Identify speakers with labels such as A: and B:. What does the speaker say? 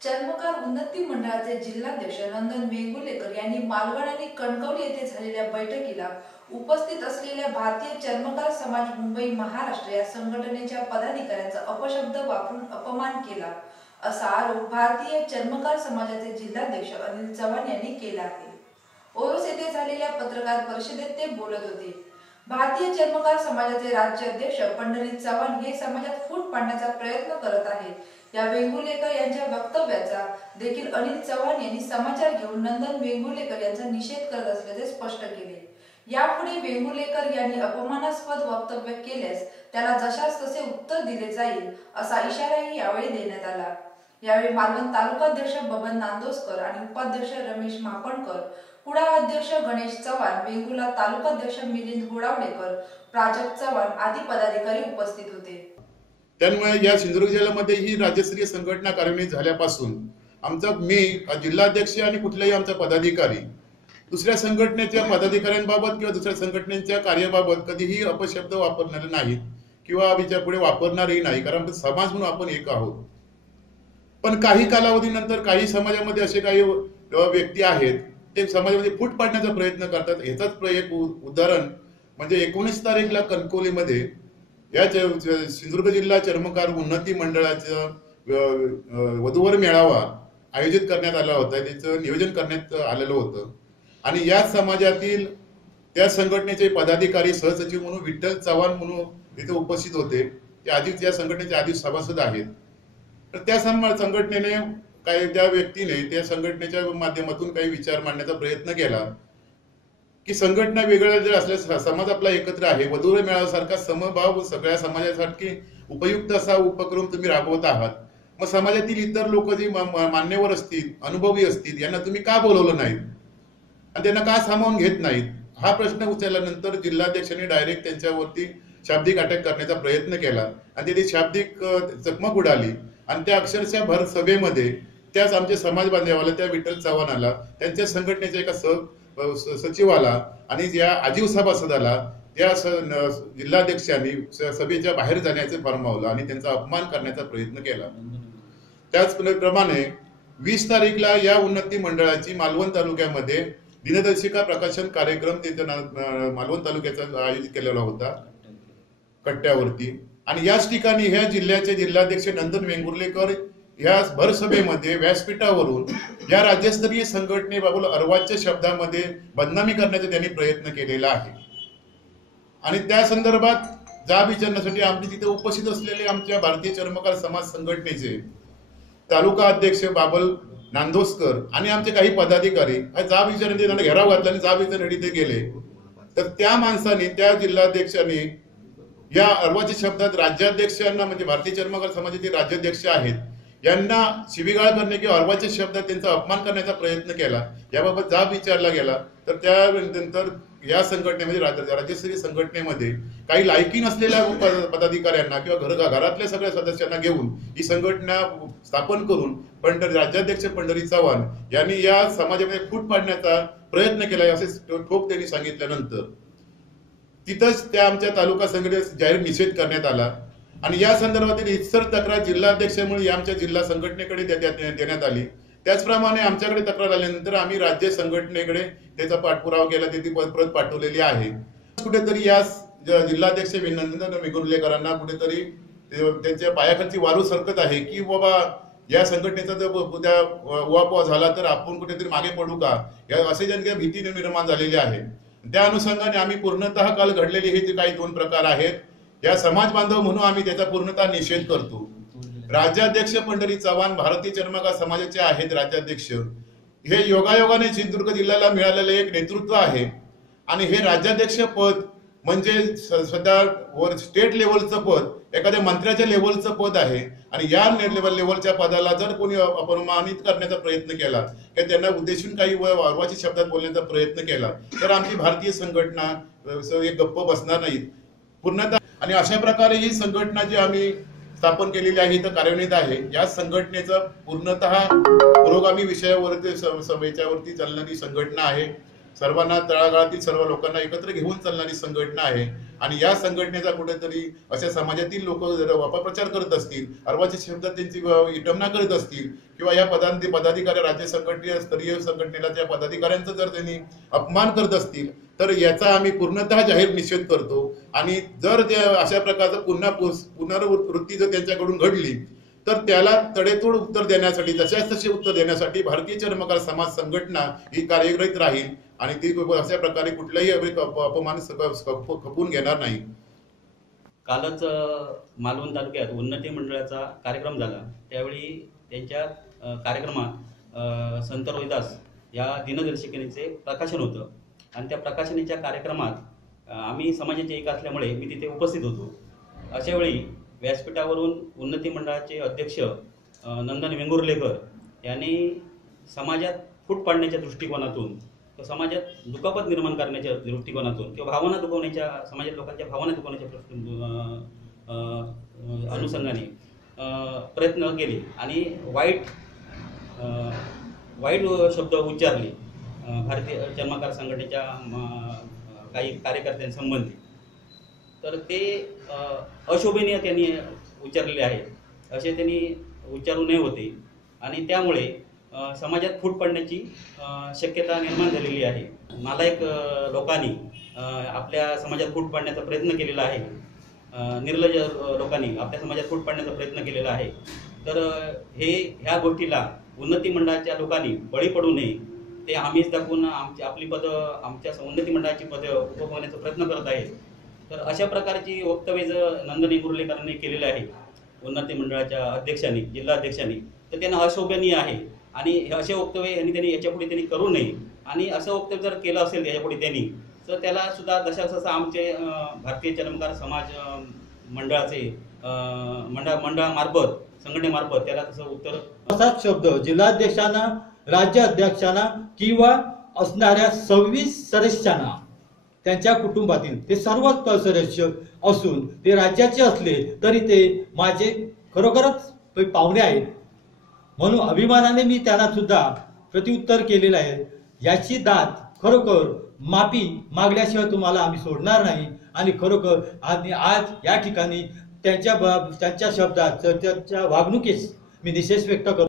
A: चर्मकार उन्नती मंडळाचे जिल्हाध्यक्ष नंदन वेंगुलेकर यांनी मालवण आणि कणकवली येथे झालेल्या बैठकीला उपस्थित असलेल्या भारतीय चर्मकार समाज मुंबई महाराष्ट्र या संघटनेच्या पदाधिकाऱ्यांचा अपशब्द वापरून अपमान केला. असा आरोप भारतीय चर्मकार समाजाचे जिल्हाध्यक्ष अनिल चव्हाण यांनी केला आहे. ओरोस येथे झालेल्या पत्रकार परिषदेत ते बोलत होते. भारतीय चर्मकार समाजाचे राज्य अध्यक्ष पंढरी चव्हाण हे समाजात फूट पाडण्याचा प्रयत्न करत आहेत. या वेंगुर्लेकर यांच्या वक्तव्याचा देखील अनिल चव्हाण यांनी समाचार घेऊन नंदन वेंगुर्लेकर यांचा निषेध करत असल्याचे स्पष्ट केले. यापुढे वेंगुर्लेकर यांनी अपमानास्पद वक्तव्य केल्यास त्याला जशास तसे उत्तर दिले जाईल असा इशाराही यावेळी देण्यात आला. यावेळी मालवण तालुकाध्यक्ष बबन नांदोसकर आणि उपाध्यक्ष रमेश मापणकर कुडा अध्यक्ष गणेश चव्हाण वेंगुर्ला तालुकाध्यक्ष मिलिंद गोडावडेकर प्राजक्त चव्हाण आदी पदाधिकारी उपस्थित होते.
B: त्यामुळे या सिंधुदुर्ग जिल्ह्यामध्ये ही राज्यस्तरीय संघटना कार्यान्वित झाल्यापासून आमचा मी जिल्हाध्यक्ष आणि कुठलाही आमचा पदाधिकारी दुसऱ्या संघटनेच्या पदाधिकाऱ्यांबाबत किंवा दुसऱ्या संघटनेच्या कार्याबाबत कधीही अपशब्द वापरणारे नाहीत किंवा विचार पुढे वापरणारही नाही कारण समाज म्हणून आपण एक आहोत. पण काही कालावधीनंतर काही समाजामध्ये असे काही व्यक्ती आहेत ते समाजामध्ये फूट पाडण्याचा प्रयत्न करतात. ह्याचाच एक उदाहरण म्हणजे एकोणीस तारीखला कणकोलीमध्ये या च- सिंधुदुर्ग जिल्हा चर्मकार उन्नती मंडळाचा वधूवर मेळावा आयोजित करण्यात आला होता. त्याचं नियोजन करण्यात आलेलं होतं. आणि या समाजातील त्या संघटनेचे पदाधिकारी सहसचिव म्हणून विठ्ठल चव्हाण म्हणून तिथे उपस्थित होते. ते आधीच या संघटनेचे आधी सभासद आहेत. तर त्या संघटनेने काही त्या व्यक्तीने त्या संघटनेच्या माध्यमातून काही विचार मांडण्याचा प्रयत्न केला. की संघटना वेगळ्या जर असल्या समाज आपला एकत्र आहे वधूर मेळाव्यासारखा समभाव सगळ्या समाजासाठी उपयुक्त असा उपक्रम तुम्ही राबवत आहात. मग समाजातील इतर लोक जी मान्यवर असतील अनुभवी असतील यांना तुम्ही का बोलवलं नाहीत? आणि त्यांना का सामावून घेत नाहीत? हा प्रश्न उचलल्यानंतर जिल्हाध्यक्षांनी डायरेक्ट त्यांच्यावरती शाब्दिक अटॅक करण्याचा प्रयत्न केला. आणि तिथे शाब्दिक चकमक उडाली. आणि त्या अक्षरशः भर सभेमध्ये त्याच आमच्या समाज बांधवाला त्या विठ्ठल चव्हाणाला त्यांच्या संघटनेच्या एका सह सचिवाला आणि ज्या आजीव सभासदाला त्या जिल्हाध्यक्षांनी सभेच्या बाहेर जाण्याचे फरमावलं आणि त्यांचा अपमान करण्याचा प्रयत्न केला. त्याचप्रमाणे वीस तारीखला या उन्नती मंडळाची मालवण तालुक्यामध्ये दिनदर्शिका प्रकाशन कार्यक्रम तिथे मालवण तालुक्याचा आयोजित केलेला होता. कट्ट्यावरती. आणि याच ठिकाणी ह्या जिल्ह्याचे जिल्हाध्यक्ष नंदन वेंगुर्लेकर या भरसभेमध्ये व्यासपीठावरून या राज्यस्तरीय संघटनेबाबत अर्वाच्य शब्दामध्ये बदनामी करण्याचा त्यांनी प्रयत्न केलेला आहे. आणि त्या संदर्भात जाब विचारण्यासाठी आमचे तिथे उपस्थित असलेले आमच्या भारतीय चर्मकार समाज संघटनेचे तालुका अध्यक्ष बाबल नांदोसकर आणि आमचे काही पदाधिकारी जाब विचारण्याचे त्यांना घेराव घातला आणि जाब विचारण्यासाठी ते गेले. तर त्या माणसाने त्या जिल्हाध्यक्षांनी या अर्वाच्या शब्दात राज्याध्यक्षांना म्हणजे भारतीय चर्मकार समाजाचे राज्याध्यक्ष आहेत यांना शिबिगाळ करणे किंवा अर्वाचे शब्दात त्यांचा अपमान करण्याचा प्रयत्न केला याबाबत जाब विचारला गेला तर त्यानंतर या संघटनेमध्ये राज्यस्तरीय संघटनेमध्ये काही लायकी नसलेल्या पदाधिकाऱ्यांना किंवा घर घरातल्या सगळ्या सदस्यांना घेऊन ही संघटना स्थापन करून पंढर राज्याध्यक्ष पंढरी चव्हाण यांनी या समाजामध्ये फूट पाडण्याचा प्रयत्न केला असे ठोक त्यांनी सांगितल्यानंतर. तिथंच त्या आमच्या तालुका संघटनेत जाहीर निषेध करण्यात आला. आणि या संदर्भातील इतर तक्रार जिल्हाध्यक्षामुळे या आमच्या जिल्हा संघटनेकडे दे- देण्यात आली. त्याचप्रमाणे आमच्याकडे तक्रार आल्यानंतर आम्ही राज्य संघटनेकडे त्याचा पाठपुरावा केला ते ती परत पाठवलेली आहे. कुठेतरी या जिल्हाध्यक्ष विनंदन वेगुर्लेकरांना कुठेतरी ते- त्यांच्या पायाखालची वारू सरकत आहे की बाबा या संघटनेचा जर उद्या उहापोहा झाला तर आपण कुठेतरी मागे पडू का? या असे ज्यांच्या भीती निर्माण झालेली आहे. त्या अनुषंगाने आम्ही पूर्णतः काल घडलेले हे जे काही दोन प्रकार आहेत या समाज बांधव म्हणून आम्ही त्याचा पूर्णतः निषेध करतो. राज्याध्यक्ष पंढरी चव्हाण भारतीय चर्मकार समाजाचे आहेत राज्याध्यक्ष. हे योगायोगाने सिंधुदुर्ग जिल्ह्याला मिळालेले एक नेतृत्व आहे. आणि हे राज्याध्यक्ष पद म्हणजे सध्या वर स्टेट लेवलचं पद एखाद्या मंत्र्याच्या लेवलचं पद आहे. आणि या लेवल लेवलच्या पदाला जर कोणी अपमानित करण्याचा प्रयत्न केला किंवा त्यांना उद्देशून काही व- वारवाची शब्दात बोलण्याचा प्रयत्न केला तर आमची भारतीय संघटना एक गप्प बसणार नाहीत. पूर्णतः आणि अशा प्रकारे ही संघटना जी आम्ही स्थापन केलेली आहे इथं कार्यान्वित आहे या संघटनेचं पूर्णतः पुरोगामी विषयावरती सभेच्यावरती चालणारी संघटना आहे. सर्वांना तळागाळातील सर्व लोकांना एकत्र घेऊन चालणारी संघटना आहे. आणि या संघटनेचा कुठेतरी अशा समाजातील लोक जर अपप्रचार करत असतील अर्वाचे शब्द त्यांची विटंबना करत असतील किंवा या पदांती पदाधिकारी राज्य संघटनीय स्तरीय संघटनेला त्या पदाधिकाऱ्यांचा जर त्यांनी अपमान करत असतील तर याचा आम्ही पूर्णतः जाहीर निषेध करतो. आणि जर ते अशा प्रकारचं पुन्हा पुस- जर त्यांच्याकडून घडली तर त्याला तडेतोड उत्तर देण्यासाठी जशाच तसे उत्तर देण्यासाठी भारतीय चर्मकार समाज संघटना ही कार्यरत राहील. आणि ती अशा प्रकारे कुठलाही अपमान खपून घेणार नाही.
C: कालच मालवण तालुक्यात उन्नती मंडळाचा कार्यक्रम झाला. त्यावेळी त्यांच्या कार्यक्रमात संत रोहिदास या दिनदर्शिकेचे प्रकाशन होतं. आणि त्या प्रकाशनीच्या कार्यक्रमात आम्ही समाजाचे एक असल्यामुळे मी तिथे उपस्थित होतो. अशावेळी व्यासपीठावरून उन्नती मंडळाचे अध्यक्ष नंदन वेंगुर्लेकर यांनी समाजात फूट पाडण्याच्या दृष्टिकोनातून किंवा समाजात दुखापत निर्माण करण्याच्या दृष्टिकोनातून किंवा भावना दुखवण्याच्या समाजात लोकांच्या भावना दुखवण्याच्या अनुषंगाने प्रयत्न केले आणि वाईट वाईट शब्द उच्चारले. भारतीय चर्माकार संघटनेच्या काही कार्यकर्त्यांसंबंधी तर ते अशोभनीय त्यांनी उच्चारलेले आहेत. असे त्यांनी उच्चारू नये होते. आणि त्यामुळे समाजात फूट पडण्याची शक्यता निर्माण झालेली आहे. नालायक लोकांनी आपल्या समाजात फूट पाडण्याचा प्रयत्न केलेला आहे. निर्लज लोकांनी आपल्या समाजात फूट पाडण्याचा प्रयत्न केलेला आहे. तर हे ह्या गोष्टीला उन्नती मंडळाच्या लोकांनी बळी पडू नये. ते आम्हीच दाखवून आमची आपली पदं आमच्या उन्नती मंडळाची पदं उपभोगण्याचा प्रयत्न करत आहेत. तर अशा प्रकारची वक्तव्य जर नंदनी मुरलेकरांनी केलेले आहे उन्नती मंडळाच्या अध्यक्षांनी जिल्हाध्यक्षांनी तर त्यांना अशोभनीय आहे. आणि असे वक्तव्य यांनी त्यांनी याच्यापुढे त्यांनी करू नये. आणि असं वक्तव्य जर केलं असेल याच्यापुढे त्यांनी तर त्याला सुद्धा जशा जसं आमचे भारतीय चरमकार समाज मंडळाचे मंडळ मंडळामार्फत संघटनेमार्फत त्याला तसं उत्तर
D: असाच शब्द जिल्हाध्यक्षांना राज्य अध्यक्षांना किंवा असणाऱ्या सव्वीस सदस्यांना त्यांच्या कुटुंबातील ते सर्वच सदस्य असून ते राज्याचे असले तरी ते माझे खरोखरच पाहुणे आहेत. म्हणून अभिमानाने मी त्यांना सुद्धा प्रत्युत्तर केलेलं आहे. याची दाद खरोखर माफी मागल्याशिवाय तुम्हाला आम्ही सोडणार नाही आणि खरोखर आणि आज या ठिकाणी त्यांच्या ब- त्यांच्या शब्दात त्यांच्या वागणुकीस मी निषेध व्यक्त करतो.